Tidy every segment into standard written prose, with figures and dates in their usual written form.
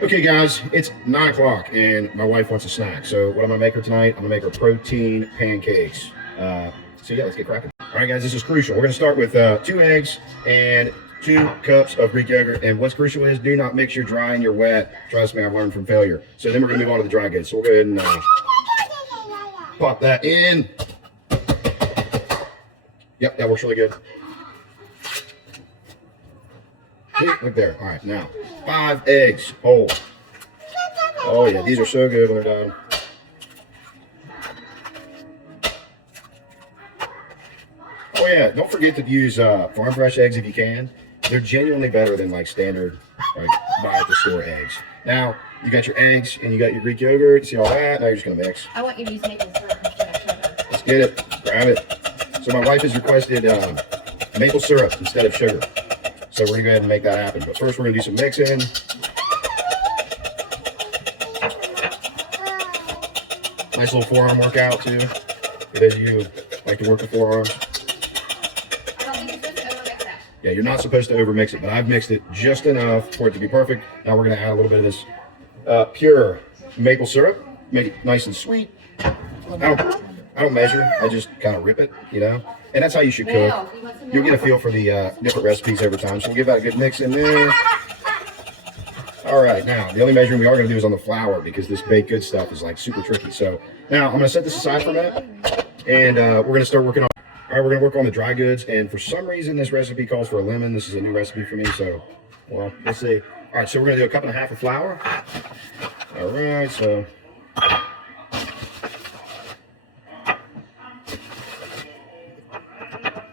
Okay, guys, it's 9 o'clock and my wife wants a snack. So what I'm gonna make her tonight? I'm gonna make her protein pancakes. So yeah, let's get cracking. All right, guys, this is crucial. We're gonna start with 2 eggs and 2 cups of Greek yogurt. And what's crucial is do not mix your dry and your wet. Trust me, I've learned from failure. So then we're gonna move on to the dry goods. So we'll go ahead and pop that in. Yep, that works really good. See, look there. All right, now 5 eggs whole. Oh yeah, these are so good when they're done. Oh yeah, don't forget to use farm fresh eggs if you can. They're genuinely better than like standard, like buy at the store eggs. Now you got your eggs and you got your Greek yogurt. See all that? Now you're just gonna mix. I want you to use maple syrup instead of sugar. Let's get it. Grab it. So my wife has requested maple syrup instead of sugar. So we're gonna go ahead and make that happen. But first we're gonna do some mixing. Nice little forearm workout too. For those of you who like to work the forearms. I don't think you're supposed to overmix that. Yeah, you're not supposed to overmix it, but I've mixed it just enough for it to be perfect. Now we're gonna add a little bit of this pure maple syrup. Make it nice and sweet. I don't measure, I just kind of rip it, you know? And that's how you should cook. You'll get a feel for the different recipes over time. So we'll give that a good mix in there. All right, now the only measuring we are gonna do is on the flour because this baked good stuff is like super tricky. So now I'm gonna set this aside for a minute and we're gonna start working on, all right, we're gonna work on the dry goods. And for some reason, this recipe calls for a lemon. This is a new recipe for me, so, well, we'll see. All right, so we're gonna do a cup and a half of flour. All right, so.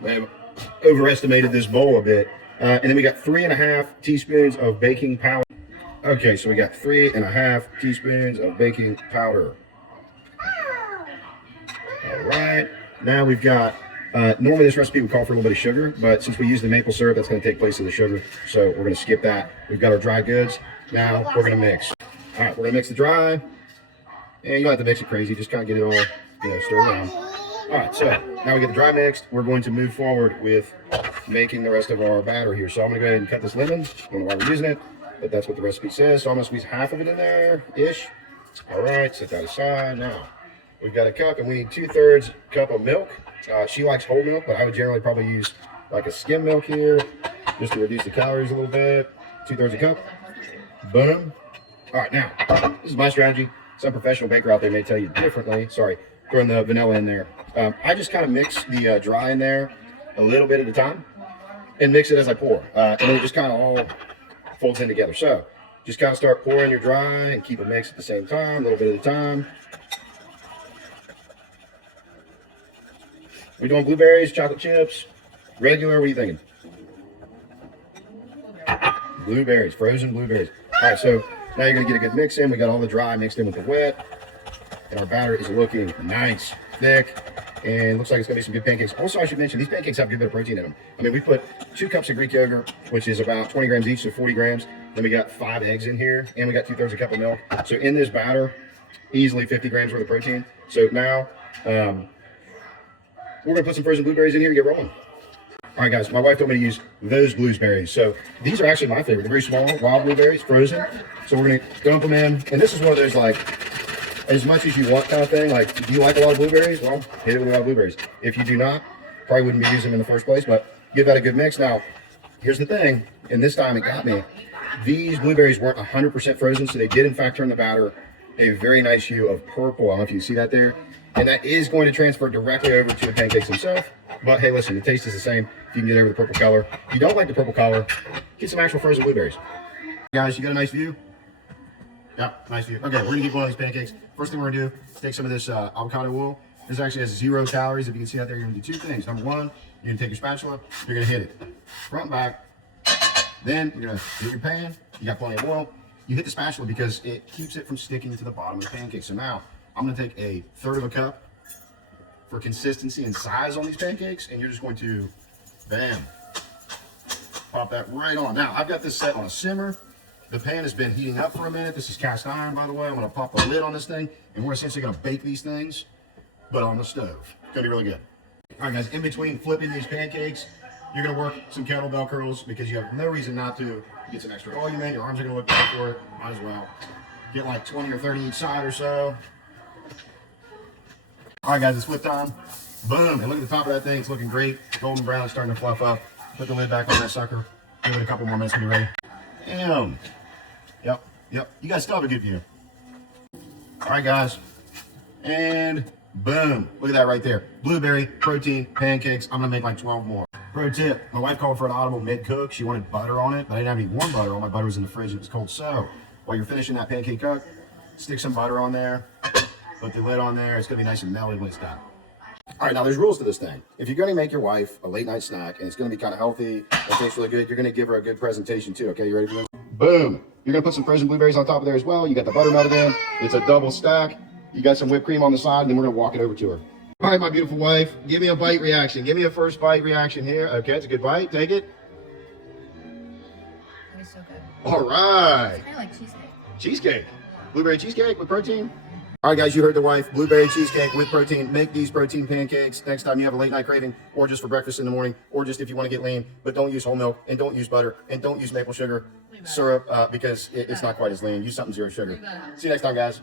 I have overestimated this bowl a bit. And then we got 3.5 teaspoons of baking powder. Okay, so we got 3.5 teaspoons of baking powder. All right, now we've got, normally this recipe would call for a little bit of sugar, but since we use the maple syrup, that's gonna take place of the sugar. So we're gonna skip that. We've got our dry goods. Now we're gonna mix. All right, we're gonna mix the dry. And you don't have to mix it crazy, just kind of get it all, stir around. All right, so now we get the dry mixed. We're going to move forward with making the rest of our batter here. So I'm gonna go ahead and cut this lemon. I don't know why we're using it, but that's what the recipe says. So I'm gonna squeeze half of it in there-ish. All right, set that aside. Now, we've got a cup and we need 2/3 cup of milk. She likes whole milk, but I would generally probably use like a skim milk here, just to reduce the calories a little bit. 2/3 a cup, boom. All right, now, this is my strategy. Some professional baker out there may tell you differently. Sorry, throwing the vanilla in there. I just kind of mix the dry in there a little bit at a time and mix it as I pour. And then it just kind of all folds in together. So just kind of start pouring your dry and keep it mixed at the same time, a little bit at a time. We doing blueberries, chocolate chips, regular? What are you thinking? Blueberries, frozen blueberries. All right, so now you're gonna get a good mix in. We got all the dry mixed in with the wet. And our batter is looking nice, thick, and looks like it's gonna be some good pancakes. Also, I should mention, these pancakes have a good bit of protein in them. I mean, we put 2 cups of Greek yogurt, which is about 20 grams each, so 40 grams. Then we got 5 eggs in here, and we got 2/3 a cup of milk. So in this batter, easily 50 grams worth of protein. So now, we're gonna put some frozen blueberries in here and get rolling. All right, guys, my wife told me to use those blueberries. So these are actually my favorite. They're very small, wild blueberries, frozen. So we're gonna dump them in, and this is one of those like, as much as you want kind of thing. Like, do you like a lot of blueberries? Well, hit it with a lot of blueberries. If you do not, probably wouldn't be using them in the first place, but give that a good mix. Now, here's the thing, and this time it got me. These blueberries weren't 100% frozen, so they did in fact turn the batter a very nice hue of purple. I don't know if you can see that there. And that is going to transfer directly over to the pancakes themselves. But hey, listen, the taste is the same if you can get over the purple color. If you don't like the purple color, get some actual frozen blueberries. Guys, you got a nice view? Yeah, nice view. Okay, we're gonna get one of these pancakes. First thing we're gonna do is take some of this avocado oil. This actually has 0 calories. If you can see out there, you're gonna do 2 things. Number 1, you're gonna take your spatula, you're gonna hit it front and back. Then you're gonna hit your pan. You got plenty of oil. You hit the spatula because it keeps it from sticking to the bottom of the pancake. So now I'm gonna take 1/3 of a cup for consistency and size on these pancakes, and you're just going to, bam, pop that right on. Now I've got this set on a simmer. The pan has been heating up for a minute. This is cast iron, by the way. I'm gonna pop the lid on this thing, and we're essentially gonna bake these things, but on the stove. It's gonna be really good. All right, guys, in between flipping these pancakes, you're gonna work some kettlebell curls because you have no reason not to Get some extra volume in. Your arms are gonna look better for it. Might as well. Get like 20 or 30 each side or so. All right, guys, it's flip time. Boom, and look at the top of that thing. It's looking great. Golden brown, it's starting to fluff up. Put the lid back on that sucker. Give it a couple more minutes to be ready. Damn. Yep. You guys still have a good view. All right, guys. And boom. Look at that right there. Blueberry, protein, pancakes. I'm gonna make like 12 more. Pro tip, my wife called for an audible mid-cook. She wanted butter on it, but I didn't have any warm butter. All my butter was in the fridge and it was cold. So while you're finishing that pancake cook, stick some butter on there. Put the lid on there. It's gonna be nice and melted when it's done. All right, now there's rules to this thing. If you're gonna make your wife a late night snack and it's gonna be kind of healthy and tastes really good, you're gonna give her a good presentation too, okay? You ready for this? Boom. You're gonna put some frozen blueberries on top of there as well. You got the butter melted in. It's a double stack. You got some whipped cream on the side, and then we're gonna walk it over to her. All right, my beautiful wife, give me a bite reaction. Give me a first bite reaction here. Okay, it's a good bite. Take it. That is so good. All right. It's kind of like cheesecake. Cheesecake. Blueberry cheesecake with protein. All right, guys, you heard the wife. Blueberry cheesecake with protein. Make these protein pancakes next time you have a late night craving, or just for breakfast in the morning, or just if you want to get lean. But don't use whole milk, and don't use butter, and don't use maple sugar syrup because it's not quite as lean. Use something zero sugar. See you next time, guys.